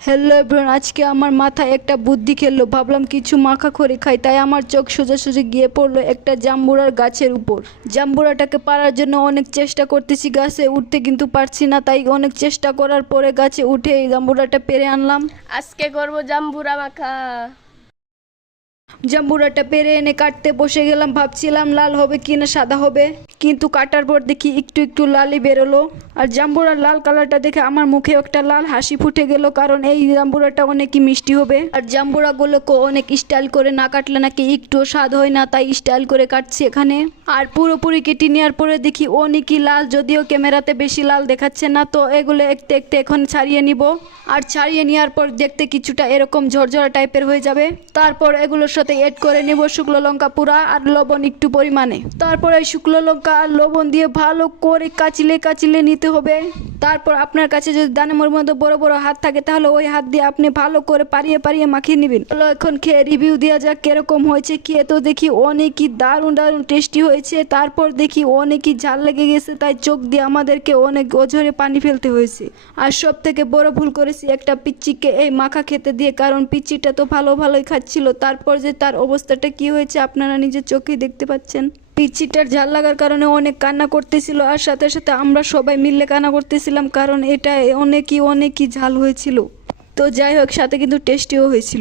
Hello everyone, আজকে আমার মাথায় একটা বুদ্ধি খেললো। ভাবলাম কিছু মাখা খড়ি খাই, তাই আমার চোখ সোজাসুজি গিয়ে পড়লো একটা জাম্বুরার গাছের উপর। জাম্বুরাটাকে পারার জন্য অনেক চেষ্টা করতেছি, গাছে উঠতে কিন্তু পারছি না। তাই অনেক চেষ্টা করার পরে গাছে উঠে এই জাম্বুরাটা পেরে আনলাম। আজকে করবো জাম্বুরা মাখা। জাম্বুরাটা পেরে এনে কাটতে বসে গেলাম। ভাবছিলাম লাল হবে কি না সাদা হবে, কিন্তু কাটার পর দেখি একটু একটু লালই বেরোলো। আর জাম্বুরার লাল কালারটা দেখে আমার মুখে একটা লাল হাসি ফুটে গেল, কারণ এই জাম্বুরাটা অনেকই মিষ্টি হবে। আর জাম্বুরাগুলোকে অনেক স্টাইল করে না কাটলে নাকি একটুও স্বাদ হয় না, তাই স্টাইল করে কাটছি এখানে। আর পুরোপুরি কেটে নেওয়ার পরে দেখি অনেকই লাল, যদিও ক্যামেরাতে বেশি লাল দেখাচ্ছে না। তো এগুলো একটু একটু এখন ছাড়িয়ে নিব। আর ছাড়িয়ে নেওয়ার পর দেখতে কিছুটা এরকম ঝরঝরা টাইপের হয়ে যাবে। তারপর এগুলোর সাথে এড করে নিব শুকনো লঙ্কা পুরা আর লবণ একটু পরিমাণে। তারপর এই শুকনো লঙ্কা আর লবণ দিয়ে ভালো করে কাচিলে নিতে হবে। তারপর আপনার কাছে যদি দানামোর মতো বড় বড় হাত থাকে, তাহলে ওই হাত দিয়ে আপনি ভালো করে পারিয়ে মাখিয়ে নেবেন। চলো এখন খেয়ে রিভিউ দেওয়া যাক কিরকম হয়েছে। খেয়ে তো দেখি অনেকই দারুণ টেস্টি হয়েছে। তারপর দেখি অনেকই ঝাল লেগে গেছে, তাই চোখ দিয়ে আমাদেরকে অনেক অঝরে পানি ফেলতে হয়েছে। আর সব থেকে বড় ভুল করেছি একটা পিচ্চিকে এই মাখা খেতে দিয়ে, কারণ পিচ্চিটা তো ভালোই খাচ্ছিল। তারপর যে তার অবস্থাটা কি হয়েছে আপনারা নিজের চোখেই দেখতে পাচ্ছেন। পিচ্চিটার ঝাল লাগার কারণে অনেক কান্না করতেছিল, আর সাথে সাথে আমরা সবাই মিলে কান্না করতেছিলাম, কারণ এটা অনেকই ঝাল হয়েছিল। তো যাই হোক, সাথে কিন্তু টেস্টিও হয়েছিল।